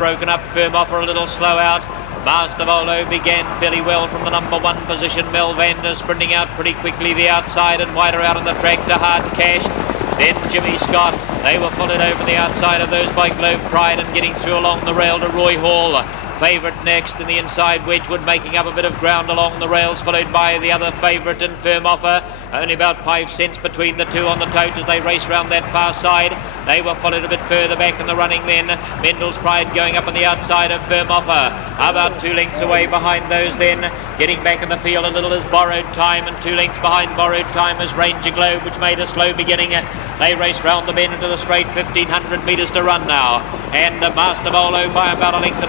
broken up. Firm Offer a little slow out. Master Volo began fairly well from the number 1 position. Melvander sprinting out pretty quickly the outside and wider out on the track to Hard Cash. Then Jimmy Scott. They were followed over the outside of those by Globe Pride and getting through along the rail to Roy Hall. Favourite next in the inside, Wedgewood making up a bit of ground along the rails, followed by the other favourite and Firm Offer. Only about 5 cents between the two on the tote as they race round that far side. They were followed a bit further back in the running then. Mendel's Pride going up on the outside of Firm Offer. About 2 lengths away behind those then. Getting back in the field a little is Borrowed Time, and 2 lengths behind Borrowed Time is Ranger Globe, which made a slow beginning. They race round the bend into the straight, 1,500 metres to run now. And Master Volo by about 1.5 lengths.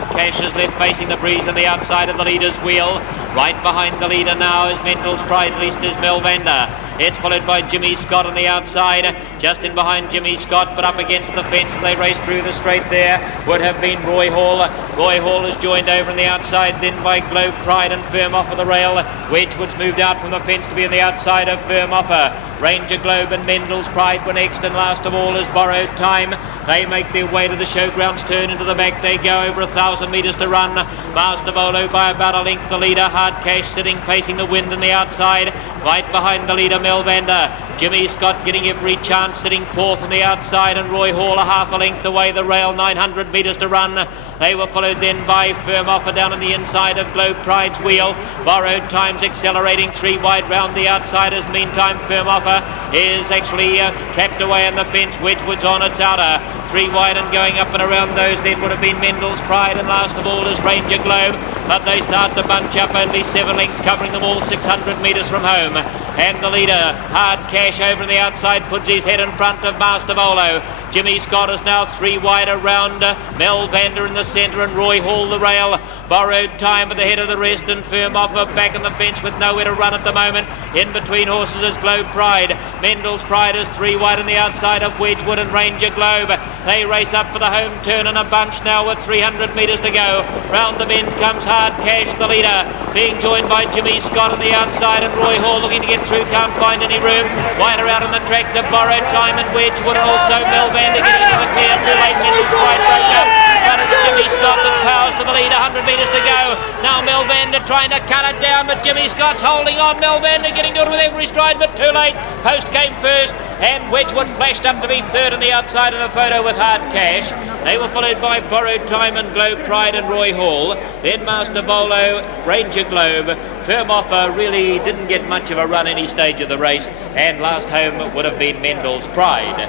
Hard Cash is left facing the breeze on the outside of the leader's wheel. Right behind the leader now is Mendel's Pride, least is Melvander. It's followed by Jimmy Scott on the outside. Just in behind Jimmy Scott, but up against the fence. They race through the straight there. Would have been Roy Hall. Roy Hall is joined over on the outside then by Globe Pride and Firm Offer the rail. Wedgewood's moved out from the fence to be on the outside of Firm Offer. Ranger Globe and Mendel's Pride were next, and last of all is Borrowed Time. They make their way to the showgrounds, turn into the back. They go over 1,000 metres to run. Master Volo by about 1 length the leader. Hard Cash sitting facing the wind on the outside. Right behind the leader, Melvander. Jimmy Scott getting every chance, sitting 4th on the outside, and Roy Hall a 1/2 length away the rail, 900 metres to run. They were followed then by Firm Offer down on the inside of Globe Pride's wheel. Borrowed Time's accelerating 3 wide round the outsiders. Meantime, Firm Offer is actually trapped away on the fence. Wedgewood's on its outer. 3 wide and going up and around those then would have been Mendel's Pride, and last of all is Ranger Globe. But they start to bunch up, only 7 lengths covering them all, 600 metres from home. And the leader, Hard Cash, over on the outside, puts his head in front of Master Volo. Jimmy Scott is now 3 wide around. Melvander in the centre and Roy Hall the rail. Borrowed Time at the head of the rest, and Firm Offer back on the fence with nowhere to run at the moment. In between horses is Globe Pride. Mendel's Pride is 3 wide on the outside of Wedgewood and Ranger Globe. They race up for the home turn in a bunch now with 300 metres to go. Round the bend comes Hard Cash, the leader, being joined by Jimmy Scott on the outside, and Roy Hall looking to get through, can't find any room. Wider out on the track to Borrowed Time and Wedgewood, and also Melvander getting into the clear. Too late, Mendel's Pride broke up. But it's Jimmy Scott that powers to the lead, 100 metres to go. Now Melvander trying to cut it down, but Jimmy Scott's holding on. Melvander getting to it with every stride, but too late. Post came first, and Wedgewood flashed up to be 3rd on the outside of the photo with Hard Cash. They were followed by Borrowed Time and Globe Pride and Roy Hall. Then Master Volo, Ranger Globe. Firm Offer really didn't get much of a run any stage of the race, and last home would have been Mendel's Pride.